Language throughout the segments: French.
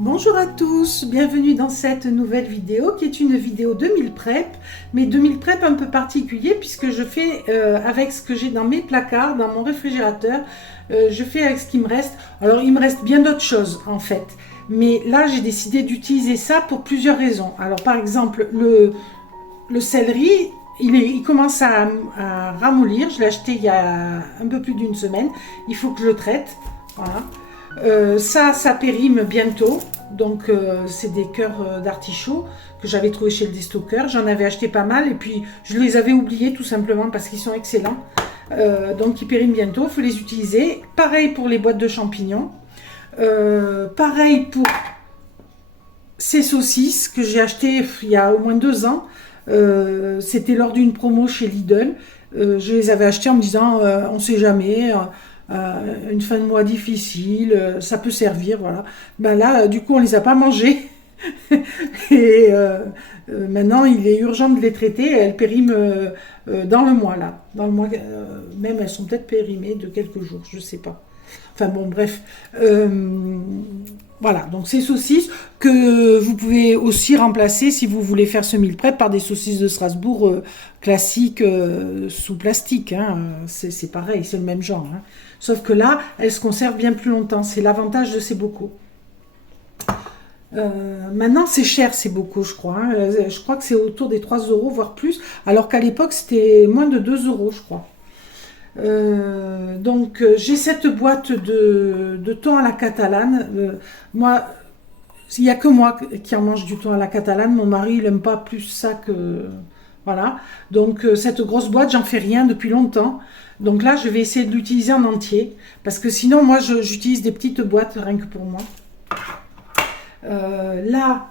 Bonjour à tous, bienvenue dans cette nouvelle vidéo qui est une vidéo de meal prep, mais de meal prep un peu particulier puisque je fais avec ce que j'ai dans mes placards, dans mon réfrigérateur, je fais avec ce qui me reste. Alors il me reste bien d'autres choses en fait, mais là j'ai décidé d'utiliser ça pour plusieurs raisons. Alors par exemple le céleri, il commence à ramollir, je l'ai acheté il y a un peu plus d'une semaine, il faut que je le traite, voilà. Ça périme bientôt, donc c'est des cœurs d'artichaut que j'avais trouvé chez le déstockeur. J'en avais acheté pas mal et puis je les avais oubliés tout simplement parce qu'ils sont excellents. Donc ils périment bientôt, il faut les utiliser. Pareil pour les boîtes de champignons. Pareil pour ces saucisses que j'ai achetées il y a au moins 2 ans. C'était lors d'une promo chez Lidl. Je les avais achetées en me disant on ne sait jamais. Une fin de mois difficile, ça peut servir, voilà. Ben là, du coup, on les a pas mangées. Et maintenant, il est urgent de les traiter. Elles périment dans le mois, là. Dans le mois, même elles sont peut-être périmées de quelques jours, je sais pas. Enfin bon, bref. Voilà, donc ces saucisses que vous pouvez aussi remplacer si vous voulez faire ce meal prep par des saucisses de Strasbourg classiques sous plastique. Hein. C'est pareil, c'est le même genre. Hein. Sauf que là, elles se conservent bien plus longtemps. C'est l'avantage de ces bocaux. Maintenant, c'est cher ces bocaux, je crois. Hein. Je crois que c'est autour des 3 €, voire plus. Alors qu'à l'époque, c'était moins de 2 €, je crois. Donc j'ai cette boîte de thon à la catalane. Moi, il n'y a que moi qui en mange du thon à la catalane. Mon mari, il n'aime pas plus ça que... Voilà. Donc cette grosse boîte, j'en fais rien depuis longtemps. Donc là, je vais essayer de l'utiliser en entier. Parce que sinon, moi, j'utilise des petites boîtes, rien que pour moi. Là,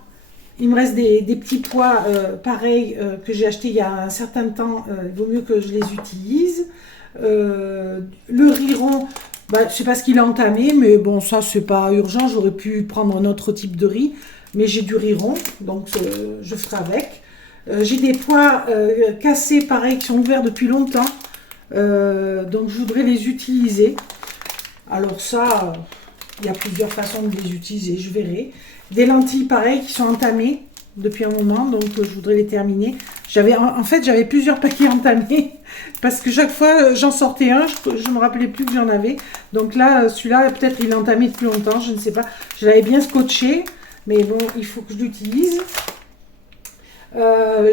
il me reste des petits pois pareils que j'ai achetés il y a un certain temps. Il vaut mieux que je les utilise. Le riz rond, je sais pas ce qu'il a entamé, mais bon, ça c'est pas urgent. J'aurais pu prendre un autre type de riz, mais j'ai du riz rond, donc je ferai avec. J'ai des pois cassés, pareil, qui sont ouverts depuis longtemps, donc je voudrais les utiliser. Alors ça, il y a plusieurs façons de les utiliser, je verrai. Des lentilles, pareil, qui sont entamées depuis un moment, donc je voudrais les terminer. En fait, j'avais plusieurs paquets entamés, parce que chaque fois, j'en sortais un, je ne me rappelais plus que j'en avais. Donc là, celui-là, peut-être il est entamé depuis longtemps, je ne sais pas. Je l'avais bien scotché, mais bon, il faut que je l'utilise.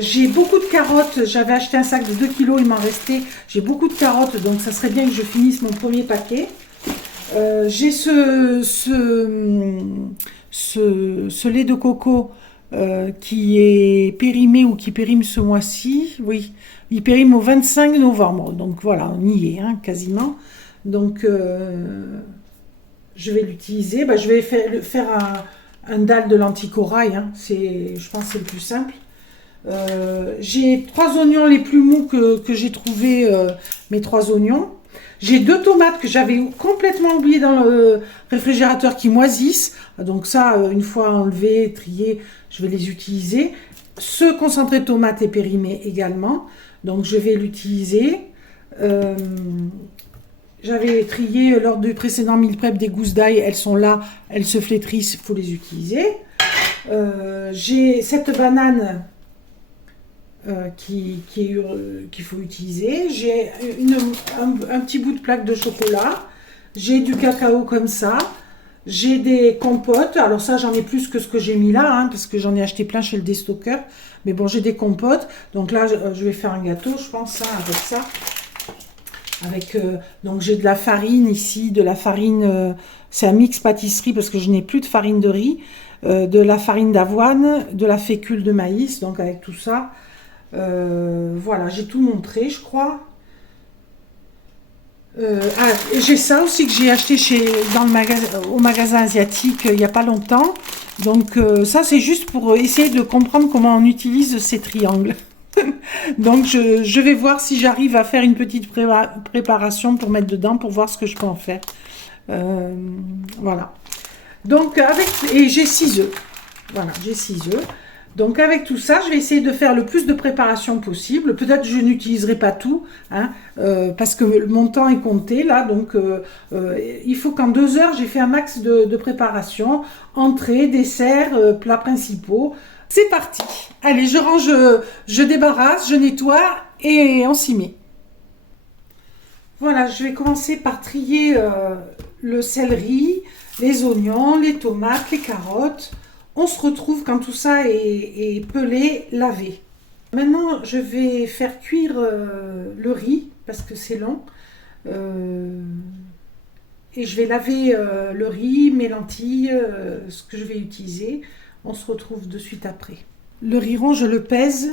J'ai beaucoup de carottes, j'avais acheté un sac de 2 kilos, il m'en restait. J'ai beaucoup de carottes, donc ça serait bien que je finisse mon premier paquet. J'ai ce lait de coco qui est périmé ou qui périme ce mois-ci. Oui, il périme au 25 novembre. Donc voilà, on y est hein, quasiment. Donc je vais l'utiliser. Je vais faire un dalle de lentilles corail. Hein. Je pense que c'est le plus simple. J'ai 3 oignons les plus mous que j'ai trouvé, mes 3 oignons. J'ai 2 tomates que j'avais complètement oubliées dans le réfrigérateur qui moisissent. Donc ça, une fois enlevées, triées, je vais les utiliser. Ce concentré de tomate est périmé également. Donc je vais l'utiliser. J'avais trié lors du précédent meal prep des gousses d'ail. Elles sont là, elles se flétrissent, il faut les utiliser. J'ai cette banane qu'il faut utiliser. J'ai un petit bout de plaque de chocolat. J'ai du cacao comme ça. J'ai des compotes. Alors ça, j'en ai plus que ce que j'ai mis là, hein, parce que j'en ai acheté plein chez le déstockeur. Mais bon, j'ai des compotes. Donc là, je vais faire un gâteau, je pense, hein, avec ça. Donc j'ai de la farine ici, de la farine... c'est un mix pâtisserie parce que je n'ai plus de farine de riz. De la farine d'avoine, de la fécule de maïs. Donc avec tout ça... voilà, j'ai tout montré, je crois. J'ai ça aussi que j'ai acheté au magasin asiatique il n'y a pas longtemps. Donc ça, c'est juste pour essayer de comprendre comment on utilise ces triangles. Donc je vais voir si j'arrive à faire une petite préparation pour mettre dedans, pour voir ce que je peux en faire. Voilà. Donc et j'ai 6 œufs. Voilà, j'ai 6 œufs. Donc avec tout ça, je vais essayer de faire le plus de préparation possible. Peut-être je n'utiliserai pas tout, hein, parce que mon temps est compté là. Donc il faut qu'en 2 heures, j'ai fait un max de préparation. Entrée, dessert, plats principaux. C'est parti. Allez, je range, je débarrasse, je nettoie et on s'y met. Voilà, je vais commencer par trier le céleri, les oignons, les tomates, les carottes. On se retrouve quand tout ça est pelé, lavé. Maintenant, je vais faire cuire le riz parce que c'est long. Et je vais laver le riz, mes lentilles, ce que je vais utiliser. On se retrouve de suite après. Le riz rond, je le pèse.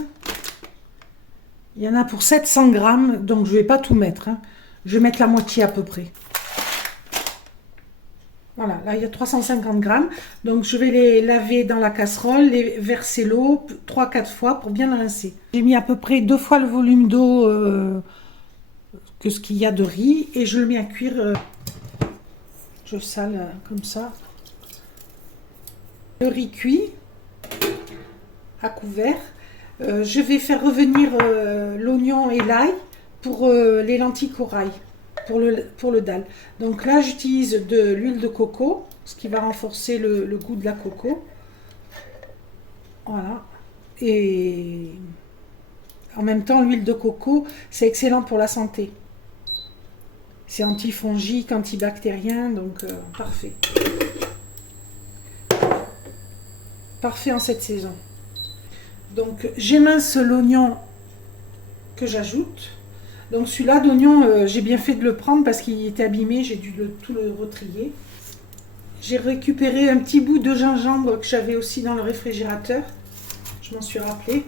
Il y en a pour 700 grammes, donc je ne vais pas tout mettre, hein. Je vais mettre la moitié à peu près. Voilà, là il y a 350 grammes. Donc je vais les laver dans la casserole, les verser l'eau 3-4 fois pour bien le rincer. J'ai mis à peu près 2 fois le volume d'eau que ce qu'il y a de riz et je le mets à cuire. Je sale comme ça. Le riz cuit à couvert. Je vais faire revenir l'oignon et l'ail pour les lentilles corail. Pour le dalle. Donc là, j'utilise de l'huile de coco, ce qui va renforcer le goût de la coco. Voilà. Et en même temps, l'huile de coco, c'est excellent pour la santé. C'est antifongique, antibactérien, donc parfait. Parfait en cette saison. Donc j'émince l'oignon que j'ajoute. Donc celui-là d'oignon, j'ai bien fait de le prendre parce qu'il était abîmé, j'ai dû tout le retrier. J'ai récupéré un petit bout de gingembre que j'avais aussi dans le réfrigérateur. Je m'en suis rappelé.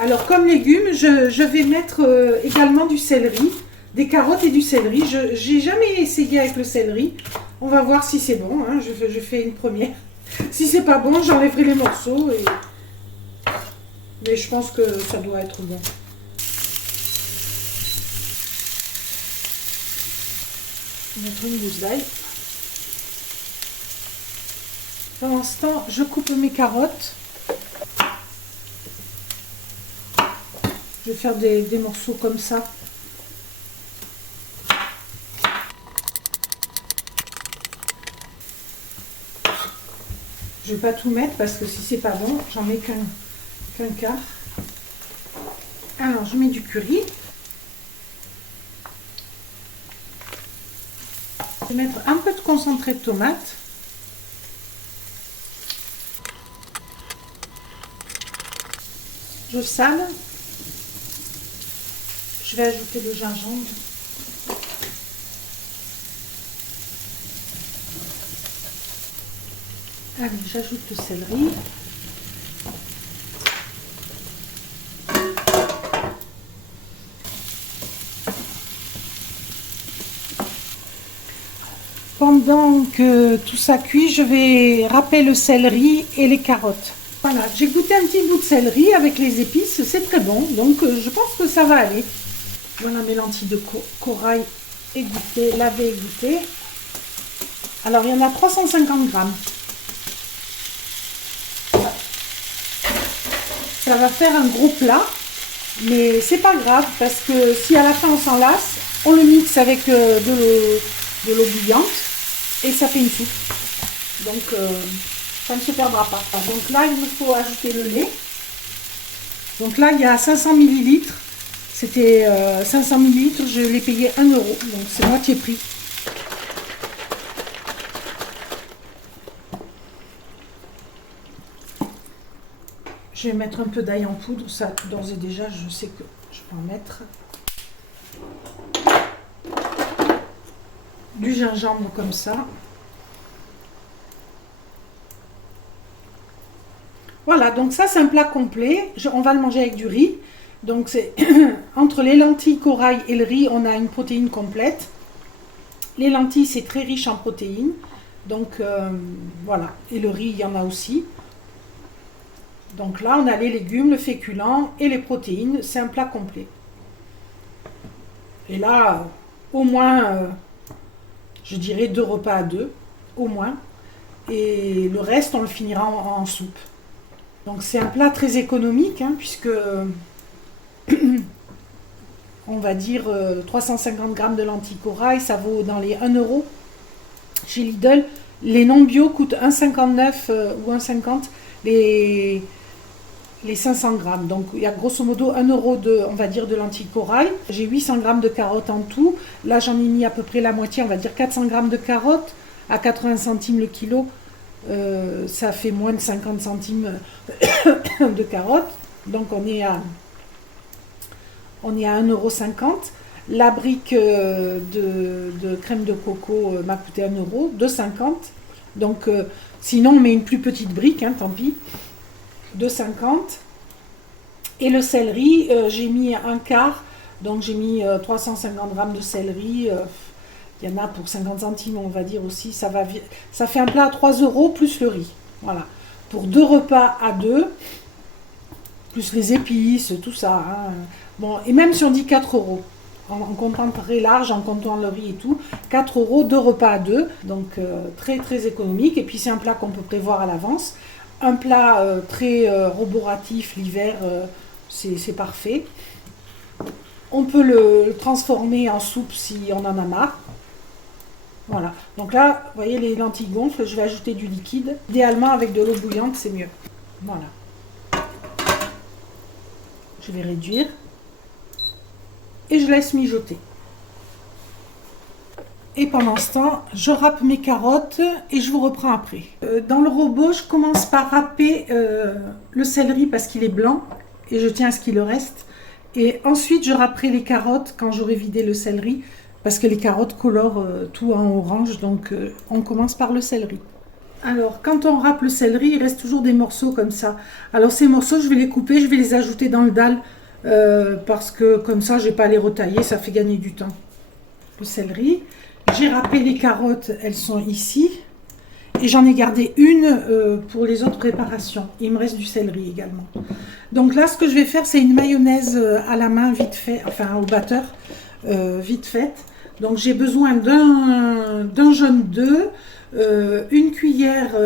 Alors comme légumes, je vais mettre également du céleri, des carottes et du céleri. Je n'ai jamais essayé avec le céleri. On va voir si c'est bon, hein. Je fais une première. Si c'est pas bon, j'enlèverai les morceaux. Mais je pense que ça doit être bon. Je vais mettre une gousse d'ail. Pendant ce temps, je coupe mes carottes. Je vais faire des morceaux comme ça. Je ne vais pas tout mettre parce que si c'est pas bon, j'en mets qu'un quart. Alors, je mets du curry. Je vais mettre un peu de concentré de tomate. Je sale. Je vais ajouter le gingembre. Allez, j'ajoute le céleri. Pendant que tout ça cuit, je vais râper le céleri et les carottes. Voilà, j'ai goûté un petit bout de céleri avec les épices, c'est très bon, donc je pense que ça va aller. Voilà mes lentilles de corail égouttées, lavées, égouttées. Alors il y en a 350 grammes. Ça va faire un gros plat, mais c'est pas grave parce que si à la fin on s'en lasse, on le mixe avec de l'eau bouillante et ça fait une soupe. Donc ça ne se perdra pas. Donc là il me faut ajouter le lait. Donc là il y a 500 ml. C'était 500 ml, je l'ai payé 1 €, donc c'est moitié prix. Je vais mettre un peu d'ail en poudre, ça d'ores et déjà je sais que je peux en mettre. Du gingembre comme ça. Voilà, donc ça c'est un plat complet. On va le manger avec du riz. Donc c'est entre les lentilles corail et le riz, on a une protéine complète. Les lentilles c'est très riche en protéines. Donc voilà, et le riz il y en a aussi. Donc là on a les légumes, le féculent et les protéines. C'est un plat complet. Et là, au moins, je dirais 2 repas à 2, au moins. et le reste, on le finira en soupe. Donc c'est un plat très économique, hein, puisque on va dire 350 grammes de lentilles corail, ça vaut dans les 1 euro chez Lidl. Les non bio coûtent 1,59 ou 1,50 les 500 grammes. Donc il y a grosso modo 1 euro de, on va dire, de lentilles corail. J'ai 800 grammes de carottes en tout. Là j'en ai mis à peu près la moitié, on va dire 400 grammes de carottes à 80 centimes le kilo. Ça fait moins de 50 centimes de carottes. Donc on est à 1,50 €. La brique de crème de coco m'a coûté 1 euro, 2,50 €. Donc sinon on met une plus petite brique, hein, tant pis. 2,50 €. Et le céleri, j'ai mis un quart. Donc j'ai mis 350 grammes de céleri. Il y en a pour 50 centimes, on va dire aussi. Ça fait un plat à 3 € plus le riz. Voilà. Pour 2 repas à 2, plus les épices, tout ça. Hein. Bon, et même si on dit 4 €, en comptant très large, en comptant le riz et tout, 4 €, 2 repas à 2. Donc très très économique. Et puis c'est un plat qu'on peut prévoir à l'avance. Un plat très roboratif l'hiver, c'est parfait. On peut le transformer en soupe si on en a marre. Voilà, donc là, vous voyez, les lentilles gonflent, je vais ajouter du liquide. Idéalement, avec de l'eau bouillante, c'est mieux. Voilà. Je vais réduire. Et je laisse mijoter. Et pendant ce temps, je râpe mes carottes et je vous reprends après. Dans le robot, je commence par râper le céleri parce qu'il est blanc. Et je tiens à ce qu'il le reste. Et ensuite, je râperai les carottes quand j'aurai vidé le céleri. Parce que les carottes colorent tout en orange, donc on commence par le céleri. Alors, quand on râpe le céleri, il reste toujours des morceaux comme ça. Alors ces morceaux, je vais les couper, je vais les ajouter dans le dalle, parce que comme ça, je n'ai pas à les retailler, ça fait gagner du temps. Le céleri, j'ai râpé les carottes, elles sont ici. Et j'en ai gardé une pour les autres préparations. Il me reste du céleri également. Donc là, ce que je vais faire, c'est une mayonnaise à la main, vite fait, enfin au batteur, vite faite. Donc j'ai besoin d'un jaune d'œuf, une cuillère,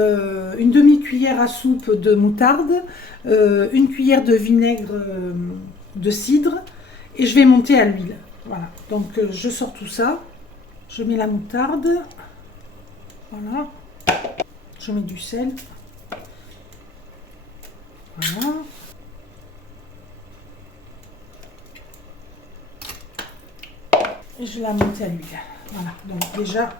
une demi-cuillère à soupe de moutarde, une cuillère de vinaigre de cidre, et je vais monter à l'huile. Voilà. Donc je sors tout ça, je mets la moutarde, voilà, je mets du sel, voilà. Et je la monte à l'huile. Voilà, donc déjà,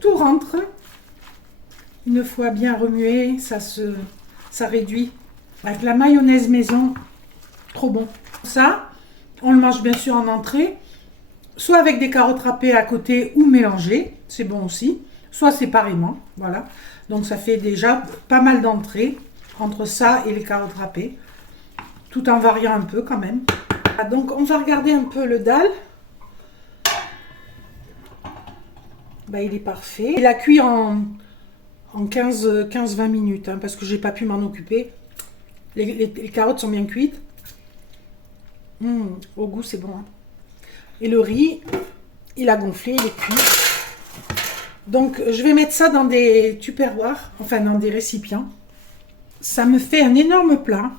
tout rentre. Une fois bien remué, ça réduit. Avec la mayonnaise maison, trop bon. Ça, on le mange bien sûr en entrée, soit avec des carottes râpées à côté ou mélangées, c'est bon aussi, soit séparément, voilà. Donc ça fait déjà pas mal d'entrées entre ça et les carottes râpées, tout en variant un peu quand même. Donc on va regarder un peu le dalle. Bah, il est parfait. Il a cuit en 15-20 minutes, hein, parce que j'ai pas pu m'en occuper. Les carottes sont bien cuites. Au goût, c'est bon. Hein. Et le riz, il a gonflé, il est cuit. Donc, je vais mettre ça dans des tupperwares, enfin dans des récipients. Ça me fait un énorme plat.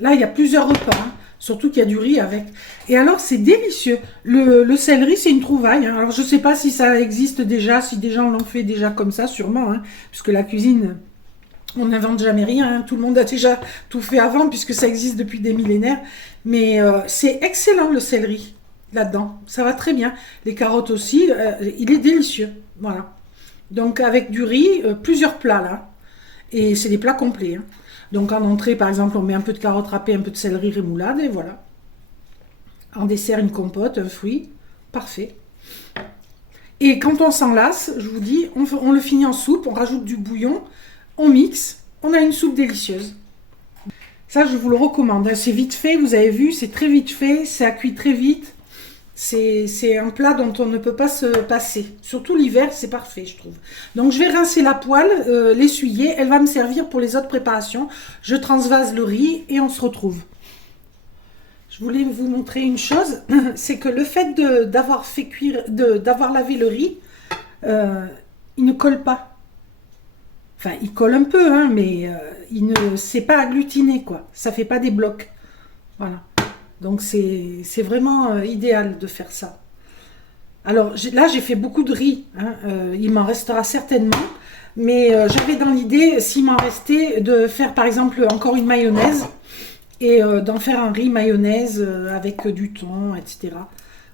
Là, il y a plusieurs repas, hein. Surtout qu'il y a du riz avec. Et alors, c'est délicieux. Le céleri, c'est une trouvaille. Hein. Alors, je ne sais pas si ça existe déjà, si des gens l'ont fait déjà comme ça, sûrement. Hein, puisque la cuisine, on n'invente jamais rien. Hein. Tout le monde a déjà tout fait avant, puisque ça existe depuis des millénaires. Mais c'est excellent, le céleri, là-dedans. Ça va très bien. Les carottes aussi, il est délicieux. Voilà. Donc, avec du riz, plusieurs plats, là. Et c'est des plats complets. Hein. Donc en entrée, par exemple, on met un peu de carottes râpées, un peu de céleri rémoulade, et voilà. En dessert, une compote, un fruit. Parfait. Et quand on s'en lasse, je vous dis, on le finit en soupe, on rajoute du bouillon, on mixe, on a une soupe délicieuse. Ça, je vous le recommande. C'est vite fait, vous avez vu, c'est très vite fait, ça cuit très vite. C'est un plat dont on ne peut pas se passer. Surtout l'hiver, c'est parfait, je trouve. Donc, je vais rincer la poêle, l'essuyer. Elle va me servir pour les autres préparations. Je transvase le riz et on se retrouve. Je voulais vous montrer une chose, c'est que le fait d'avoir fait cuire, d'avoir lavé le riz, il ne colle pas. Enfin, il colle un peu, hein, mais il ne s'est pas agglutiné, quoi. Ça fait pas des blocs. Voilà. Donc c'est vraiment idéal de faire ça. Alors là, j'ai fait beaucoup de riz, hein, il m'en restera certainement, mais j'avais dans l'idée, s'il m'en restait, de faire par exemple encore une mayonnaise et d'en faire un riz mayonnaise avec du thon, etc.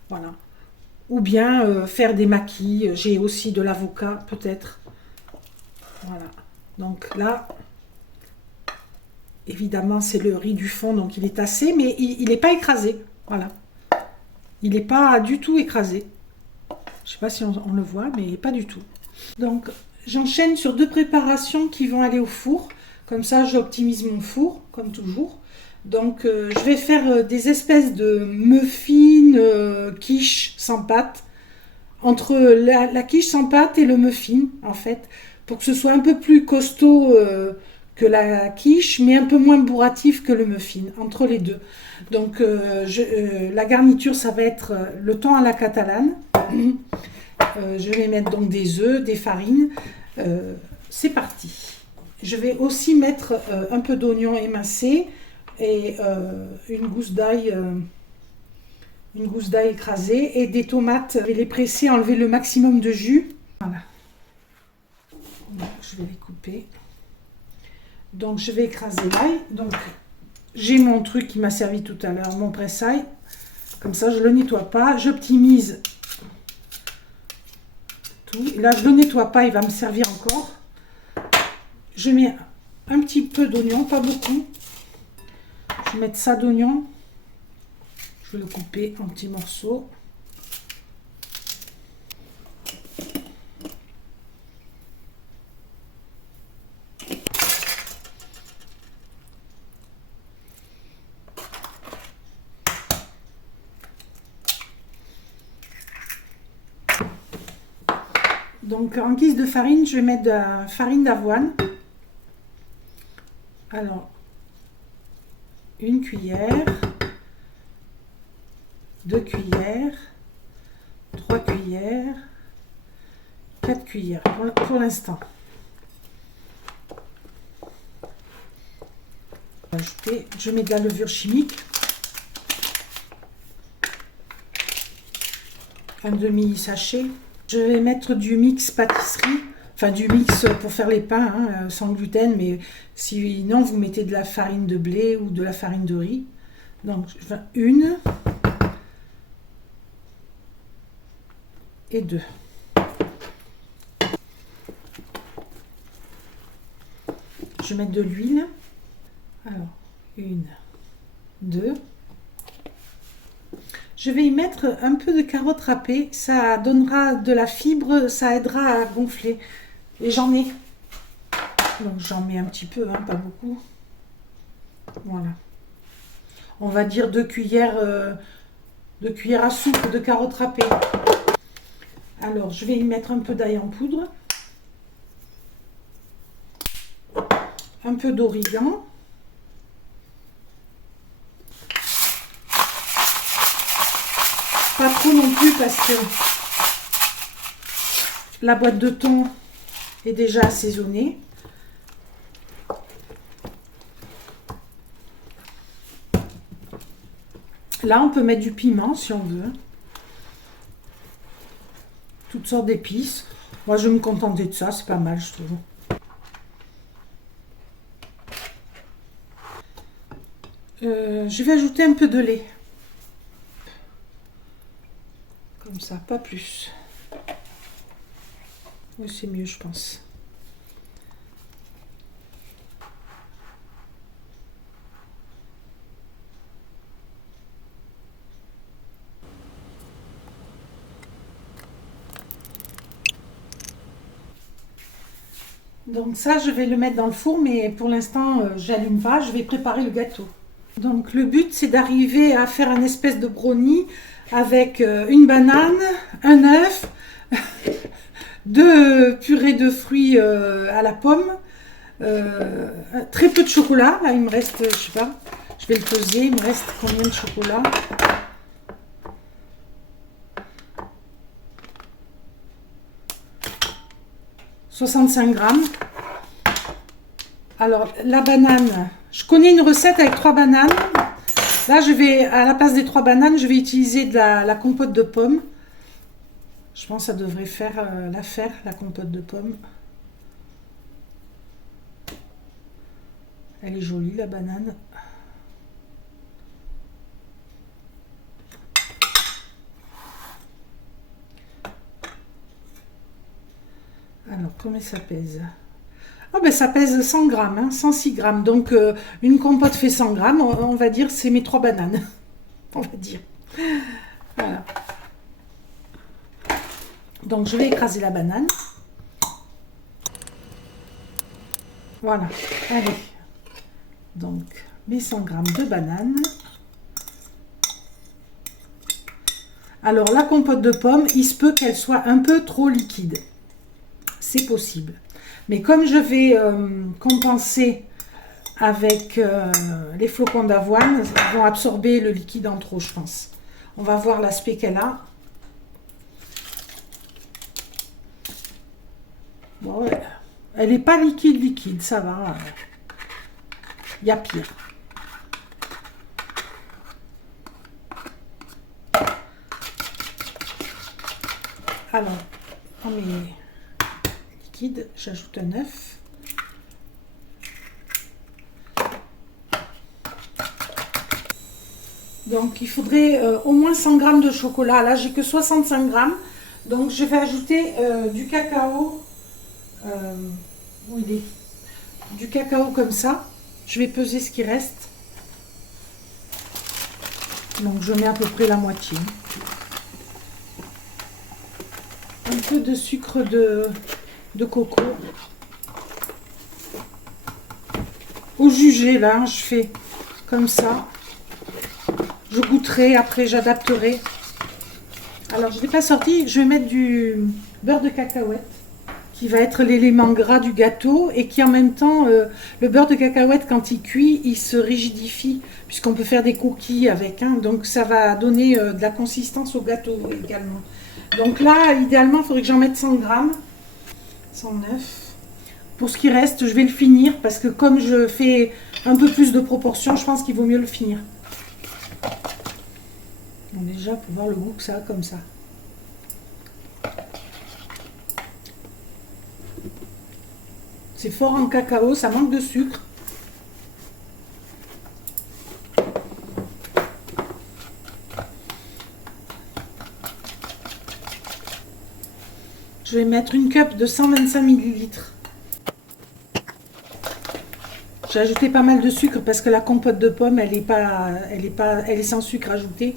Voilà. Ou bien faire des maquis, j'ai aussi de l'avocat peut-être. Voilà. Donc là, évidemment, c'est le riz du fond, donc il est tassé, mais il n'est pas écrasé. Voilà. Il n'est pas du tout écrasé. Je ne sais pas si on le voit, mais pas du tout. Donc, j'enchaîne sur deux préparations qui vont aller au four. Comme ça, j'optimise mon four, comme toujours. Donc, je vais faire des espèces de muffins quiche sans pâte. Entre la quiche sans pâte et le muffin, en fait. Pour que ce soit un peu plus costaud que la quiche, mais un peu moins bourratif que le muffin. Entre les deux. Donc, la garniture, ça va être le thon à la catalane. Je vais mettre donc des œufs, des farines. C'est parti. Je vais aussi mettre un peu d'oignon émincé et une gousse d'ail écrasée et des tomates. Je vais les presser, enlever le maximum de jus. Voilà. Donc, je vais les couper. Donc je vais écraser l'ail. Donc j'ai mon truc qui m'a servi tout à l'heure, mon presse-ail. Comme ça, je ne le nettoie pas. J'optimise tout. Là, je ne le nettoie pas, il va me servir encore. Je mets un petit peu d'oignon, pas beaucoup. Je vais mettre ça d'oignon. Je vais le couper en petits morceaux. Donc en guise de farine, je vais mettre de la farine d'avoine. Alors, une cuillère, 2 cuillères, 3 cuillères, 4 cuillères pour l'instant. Ajouter, je mets de la levure chimique, un demi sachet. Je vais mettre du mix pâtisserie, enfin du mix pour faire les pains, hein, sans gluten, mais sinon vous mettez de la farine de blé ou de la farine de riz. Donc une et deux. Je vais mettre de l'huile. Alors, une, deux. Je vais y mettre un peu de carottes râpées, ça donnera de la fibre, ça aidera à gonfler. Et j'en ai. Donc j'en mets un petit peu, hein, pas beaucoup. Voilà. On va dire 2 cuillères à soupe de carottes râpées. Alors je vais y mettre un peu d'ail en poudre. Un peu d'origan. Pas trop non plus parce que la boîte de thon est déjà assaisonnée. Là, on peut mettre du piment si on veut. Toutes sortes d'épices. Moi, je vais me contenter de ça, c'est pas mal, je trouve. Je vais ajouter un peu de lait. Comme ça, pas plus. Oui, c'est mieux, je pense. Donc ça, je vais le mettre dans le four, mais pour l'instant, j'allume pas. Je vais préparer le gâteau. Donc le but, c'est d'arriver à faire un espèce de brownie avec une banane, un œuf, deux purées de fruits à la pomme, très peu de chocolat. Là, il me reste, je sais pas, je vais le peser. Il me reste combien de chocolat? « 65 grammes. Alors, la banane, je connais une recette avec 3 bananes. Là, je vais, à la place des 3 bananes, je vais utiliser de la compote de pommes. Je pense que ça devrait faire l'affaire, la compote de pommes. Elle est jolie, la banane. Alors, combien ça pèse? Ah ben ça pèse 100 grammes, hein, 106 grammes. Donc une compote fait 100 grammes, on va dire c'est mes 3 bananes. On va dire. Voilà. Donc je vais écraser la banane. Voilà. Allez. Donc mes 100 grammes de bananes. Alors la compote de pommes, il se peut qu'elle soit un peu trop liquide. C'est possible. Mais comme je vais compenser avec les flocons d'avoine, ils vont absorber le liquide en trop, je pense. On va voir l'aspect qu'elle a. Bon, ouais. Elle n'est pas liquide, ça va. Il y a pire. Alors, on met liquide, j'ajoute un œuf. Donc il faudrait au moins 100 grammes de chocolat. Là j'ai que 65 grammes. Donc je vais ajouter du cacao. Où il est? Du cacao comme ça. Je vais peser ce qui reste. Donc je mets à peu près la moitié. Un peu de sucre de coco. Au jugé là, hein, je fais comme ça. Je goûterai, après j'adapterai. Alors je ne l'ai pas sorti, je vais mettre du beurre de cacahuète qui va être l'élément gras du gâteau et qui en même temps, le beurre de cacahuète quand il cuit, il se rigidifie puisqu'on peut faire des cookies avec. Hein, donc ça va donner de la consistance au gâteau également. Donc là, idéalement, il faudrait que j'en mette 100 grammes. 109. Pour ce qui reste, je vais le finir parce que comme je fais un peu plus de proportion, je pense qu'il vaut mieux le finir. Donc déjà, pour voir le goût que ça a comme ça. C'est fort en cacao, ça manque de sucre. Je vais mettre une cup de 125 ml. J'ai ajouté pas mal de sucre parce que la compote de pommes, elle est sans sucre ajouté.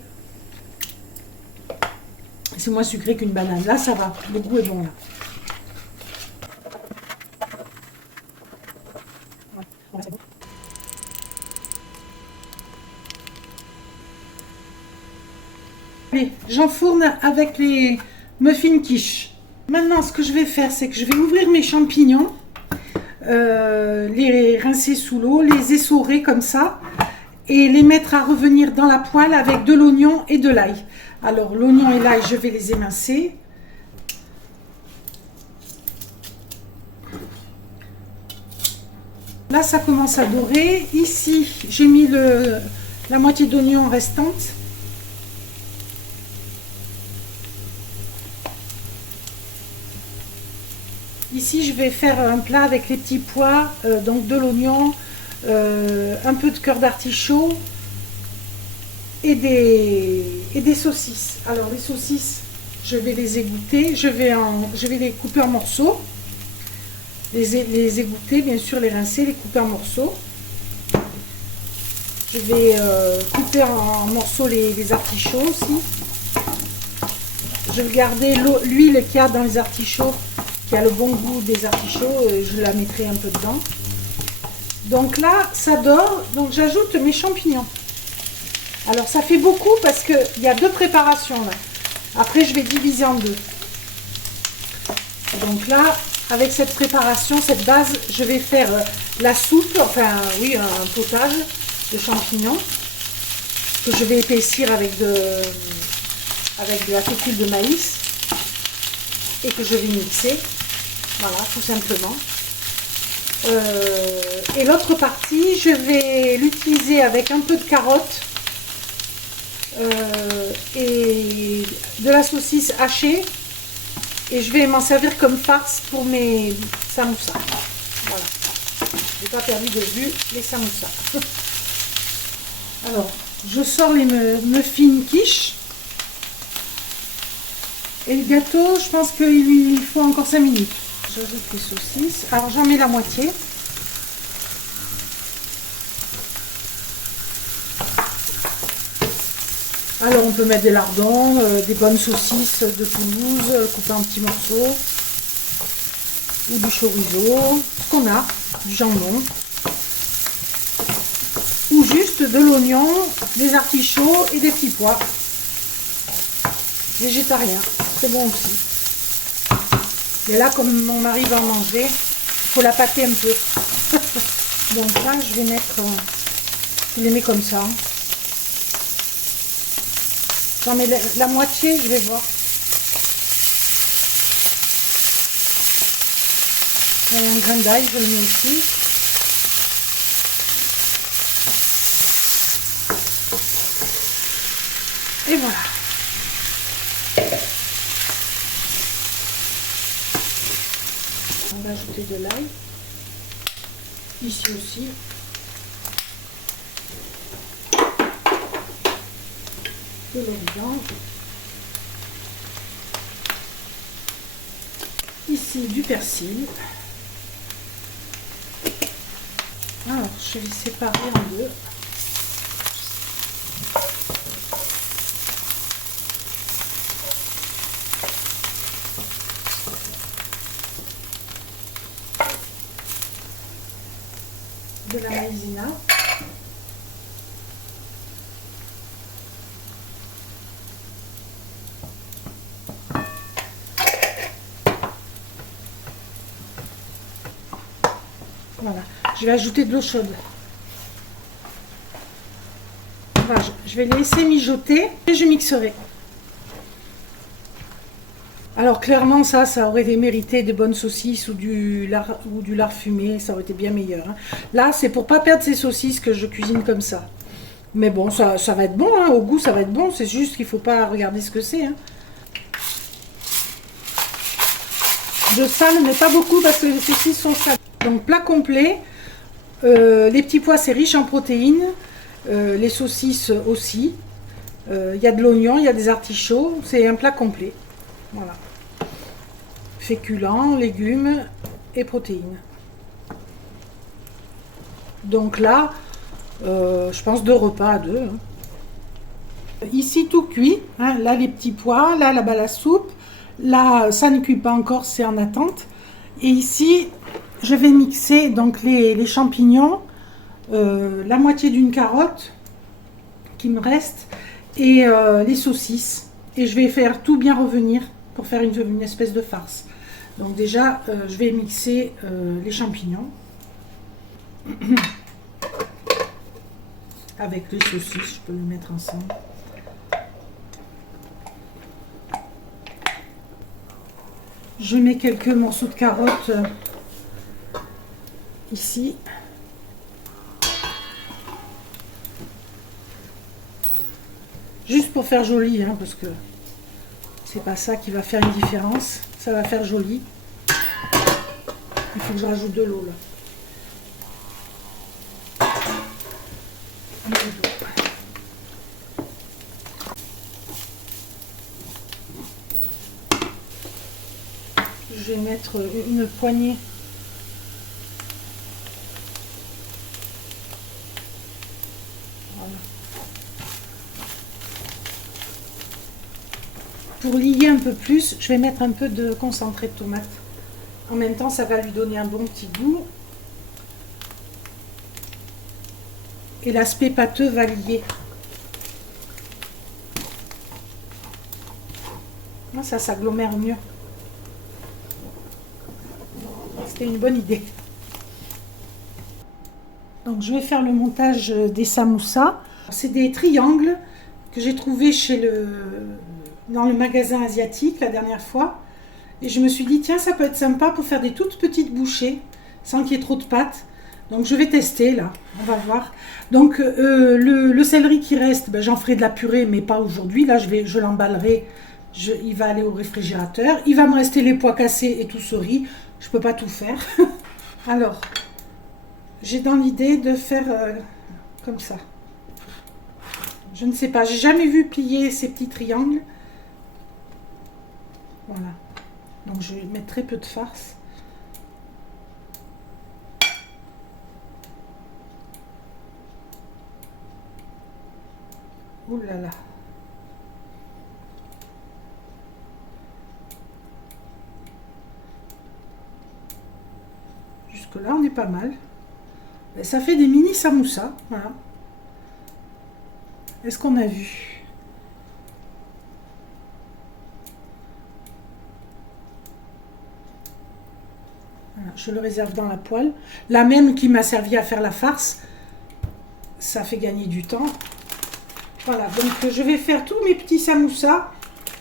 C'est moins sucré qu'une banane. Là, ça va. Le goût est bon là. Allez, j'enfourne avec les muffins quiche. Maintenant, ce que je vais faire, c'est que je vais ouvrir mes champignons, les rincer sous l'eau, les essorer comme ça et les mettre à revenir dans la poêle avec de l'oignon et de l'ail. Alors, l'oignon et l'ail, je vais les émincer. Là, ça commence à dorer. Ici, j'ai mis la moitié d'oignon restante. Ici, je vais faire un plat avec les petits pois, donc de l'oignon, un peu de cœur d'artichaut et des saucisses. Alors, les saucisses, je vais les égoutter, je vais les couper en morceaux, les égoutter, bien sûr, les rincer, les couper en morceaux. Je vais couper en morceaux les artichauts aussi. Je vais garder l'huile qu'il y a dans les artichauts, qui a le bon goût des artichauts, je la mettrai un peu dedans. Donc là, ça dort, donc j'ajoute mes champignons. Alors ça fait beaucoup parce qu'il y a deux préparations là. Après, je vais diviser en deux. Donc là, avec cette préparation, cette base, je vais faire la soupe, enfin oui, un potage de champignons que je vais épaissir avec de la fécule de maïs et que je vais mixer. Voilà, tout simplement. Et l'autre partie, je vais l'utiliser avec un peu de carottes et de la saucisse hachée. Et je vais m'en servir comme farce pour mes samoussas. Voilà. Je n'ai pas perdu de vue les samoussas. Alors, je sors les muffins quiche. Et le gâteau, je pense qu'il lui faut encore 5 minutes. J'ajoute les saucisses. Alors, j'en mets la moitié. Alors, on peut mettre des lardons, des bonnes saucisses de Toulouse, coupées en petits morceaux, ou du chorizo, ce qu'on a, du jambon, ou juste de l'oignon, des artichauts et des petits pois. Végétarien, c'est bon aussi. Et là, comme mon mari va en manger, il faut la pâter un peu. Donc là, je vais mettre, je les mets comme ça. J'en mets la moitié, je vais voir. Un grain d'ail, je le mets ici. Et voilà. On va ajouter de l'ail. Ici aussi. De l'origan. Ici du persil. Alors je vais séparer en deux. De la maïzena. Voilà, je vais ajouter de l'eau chaude. Voilà, je vais les laisser mijoter et je mixerai. Alors clairement ça aurait mérité de bonnes saucisses ou du lard fumé, ça aurait été bien meilleur. Hein. Là c'est pour pas perdre ces saucisses que je cuisine comme ça. Mais bon, ça va être bon, hein. Au goût ça va être bon, c'est juste qu'il faut pas regarder ce que c'est. Hein. Je sale mais pas beaucoup parce que les saucisses sont salées. Donc plat complet, les petits pois c'est riche en protéines, les saucisses aussi, il y a de l'oignon, il y a des artichauts, c'est un plat complet. Voilà. Féculents, légumes et protéines. Donc là, je pense 2 repas à 2. Hein. Ici tout cuit, hein. Là les petits pois, là là-bas la soupe, là ça ne cuit pas encore, c'est en attente. Et ici, je vais mixer donc les champignons, la moitié d'une carotte qui me reste et les saucisses. Et je vais faire tout bien revenir pour faire une espèce de farce. Donc déjà, je vais mixer les champignons avec les saucisses, je peux les mettre ensemble. Je mets quelques morceaux de carottes ici. Juste pour faire joli, hein, parce que c'est pas ça qui va faire une différence. Ça va faire joli. Il faut que je rajoute de l'eau là. Je vais mettre une poignée. Voilà. Pour lier un peu plus, je vais mettre un peu de concentré de tomate. En même temps, ça va lui donner un bon petit goût. Et l'aspect pâteux va lier. Ça s'agglomère mieux. C'était une bonne idée. Donc je vais faire le montage des samoussas. C'est des triangles que j'ai trouvés dans le magasin asiatique la dernière fois. Et je me suis dit, tiens, ça peut être sympa pour faire des toutes petites bouchées, sans qu'il y ait trop de pâte. Donc je vais tester là, on va voir. Donc le céleri qui reste, ben, j'en ferai de la purée, mais pas aujourd'hui. Là, je l'emballerai, il va aller au réfrigérateur. Il va me rester les pois cassés et tout ce riz. Je ne peux pas tout faire. Alors, j'ai dans l'idée de faire comme ça. Je ne sais pas, j'ai jamais vu plier ces petits triangles. Voilà. Donc je vais mettre très peu de farce. Ouh là là. Jusque là on est pas mal. Et ça fait des mini samoussas. Voilà. Est-ce qu'on a vu? Voilà, je le réserve dans la poêle. La même qui m'a servi à faire la farce. Ça fait gagner du temps. Voilà, donc je vais faire tous mes petits samoussas.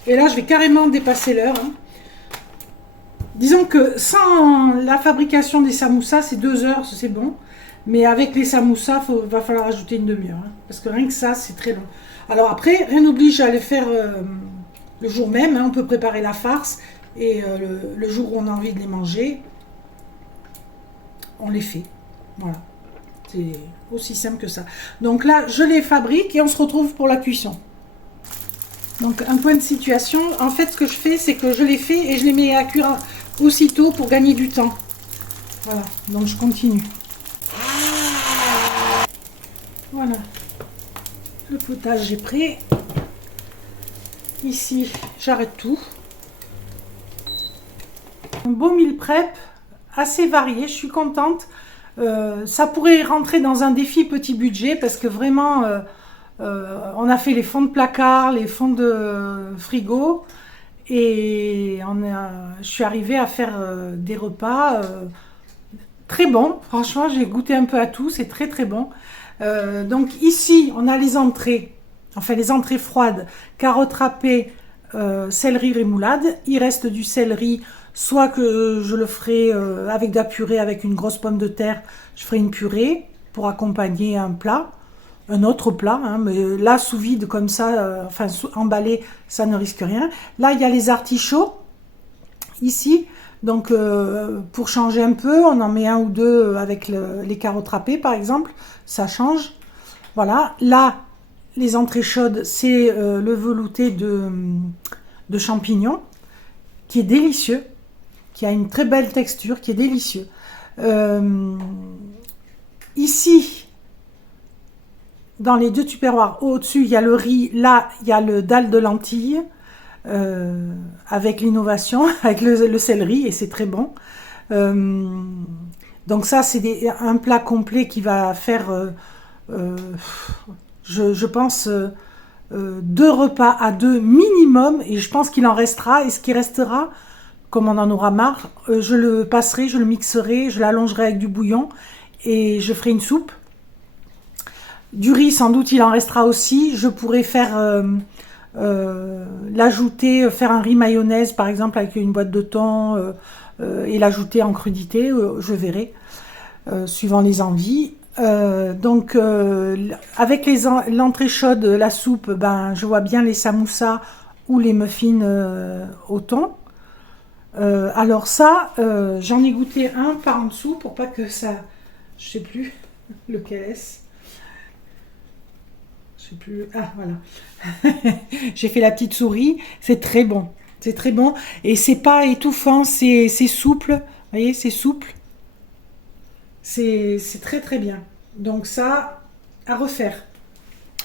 Et là, je vais carrément dépasser l'heure. Hein. Disons que sans la fabrication des samoussas, c'est 2 heures, c'est bon. Mais avec les samoussas, va falloir ajouter une demi-heure. Hein, parce que rien que ça, c'est très long. Alors après, rien n'oblige à les faire le jour même. Hein, on peut préparer la farce. Et le jour où on a envie de les manger, on les fait. Voilà. C'est aussi simple que ça. Donc là, je les fabrique et on se retrouve pour la cuisson. Donc un point de situation. En fait, ce que je fais, c'est que je les fais et je les mets à cuire aussitôt pour gagner du temps. Voilà. Donc je continue. Voilà. Le potage est prêt. Ici, j'arrête tout. Un beau meal prep assez varié. Je suis contente. Ça pourrait rentrer dans un défi petit budget parce que vraiment on a fait les fonds de placard, les fonds de frigo et je suis arrivée à faire des repas très bons. Franchement, j'ai goûté un peu à tout, c'est très très bon. Donc ici, on a les entrées, enfin les entrées froides, carottes râpées, céleri rémoulade. Il reste du céleri. Soit que je le ferai avec de la purée, avec une grosse pomme de terre, je ferai une purée pour accompagner un plat, un autre plat, hein, mais là sous vide comme ça, enfin emballé, ça ne risque rien. Là il y a les artichauts, ici, donc pour changer un peu, on en met un ou deux avec les carottes râpées par exemple, ça change. Voilà, là les entrées chaudes, c'est le velouté de champignons, qui est délicieux, qui a une très belle texture, qui est délicieux. Ici, dans les deux tupperwares, au-dessus, il y a le riz, là, il y a le dalle de lentilles, avec l'innovation, avec le céleri, et c'est très bon. Donc ça, c'est un plat complet qui va faire, je pense, 2 repas à 2 minimum, et je pense qu'il en restera, et ce qui restera, comme on en aura marre, je le passerai, je le mixerai, je l'allongerai avec du bouillon et je ferai une soupe. Du riz, sans doute, il en restera aussi. Je pourrais faire l'ajouter, faire un riz mayonnaise, par exemple, avec une boîte de thon et l'ajouter en crudité, je verrai, suivant les envies. Donc, avec l'entrée chaude, la soupe, ben, je vois bien les samoussas ou les muffins au thon. Alors ça, j'en ai goûté un par en dessous pour pas que ça... Je sais plus lequel est-ce. Je sais plus... Ah, voilà. J'ai fait la petite souris. C'est très bon. C'est très bon. Et c'est pas étouffant, c'est souple. Vous voyez, c'est souple. C'est très très bien. Donc ça, à refaire.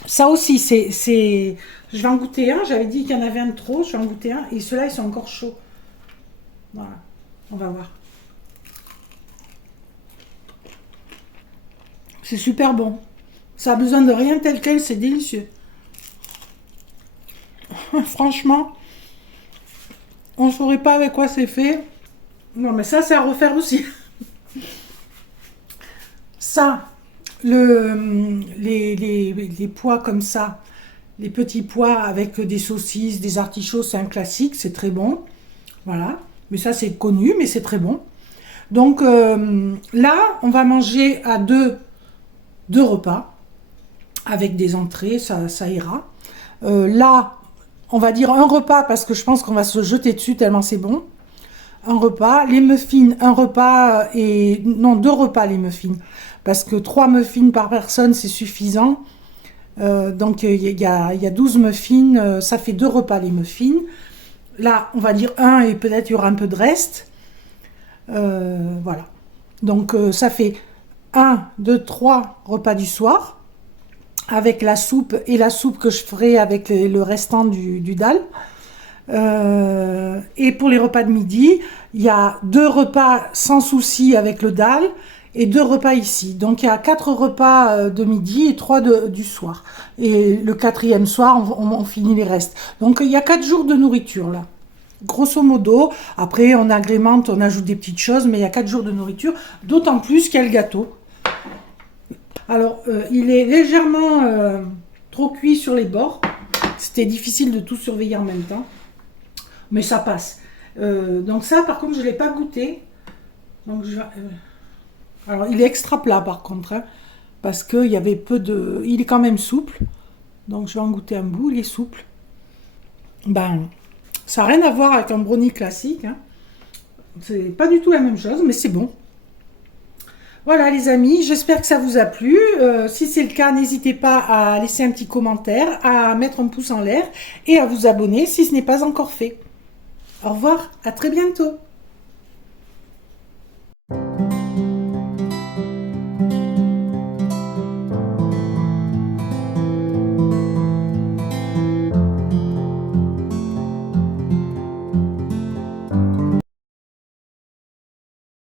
Ça aussi, c'est... Je vais en goûter un. J'avais dit qu'il y en avait un de trop. Je vais en goûter un. Et ceux-là, ils sont encore chauds. Voilà, on va voir. C'est super bon. Ça a besoin de rien tel quel, c'est délicieux. Franchement, on ne saurait pas avec quoi c'est fait. Non, mais ça, c'est à refaire aussi. Ça, les pois comme ça, les petits pois avec des saucisses, des artichauts, c'est un classique, c'est très bon. Voilà. Mais ça, c'est connu, mais c'est très bon. Donc là, on va manger à deux repas avec des entrées, ça ira. Là, on va dire un repas parce que je pense qu'on va se jeter dessus tellement c'est bon. Un repas, les muffins, un repas et... Non, deux repas les muffins. Parce que 3 muffins par personne, c'est suffisant. Donc il y a 12 muffins, ça fait 2 repas les muffins. Là, on va dire un et peut-être il y aura un peu de reste. Voilà. Donc ça fait 1, 2, 3 repas du soir avec la soupe et la soupe que je ferai avec le restant du dalle. Et pour les repas de midi, il y a 2 repas sans souci avec le dalle et 2 repas ici. Donc il y a 4 repas de midi et 3 du soir. Et le 4e soir, on finit les restes. Donc il y a 4 jours de nourriture là. Grosso modo, après on agrémente, on ajoute des petites choses, mais il y a 4 jours de nourriture, d'autant plus qu'il y a le gâteau. Alors, il est légèrement trop cuit sur les bords. C'était difficile de tout surveiller en même temps. Mais ça passe. Donc ça, par contre, je ne l'ai pas goûté. Donc alors, il est extra plat, par contre. Hein, parce qu'il y avait peu de... Il est quand même souple. Donc, je vais en goûter un bout. Il est souple. Ben, ça n'a rien à voir avec un brownie classique. Hein. C'est pas du tout la même chose, mais c'est bon. Voilà les amis, j'espère que ça vous a plu. Si c'est le cas, n'hésitez pas à laisser un petit commentaire, à mettre un pouce en l'air et à vous abonner si ce n'est pas encore fait. Au revoir, à très bientôt.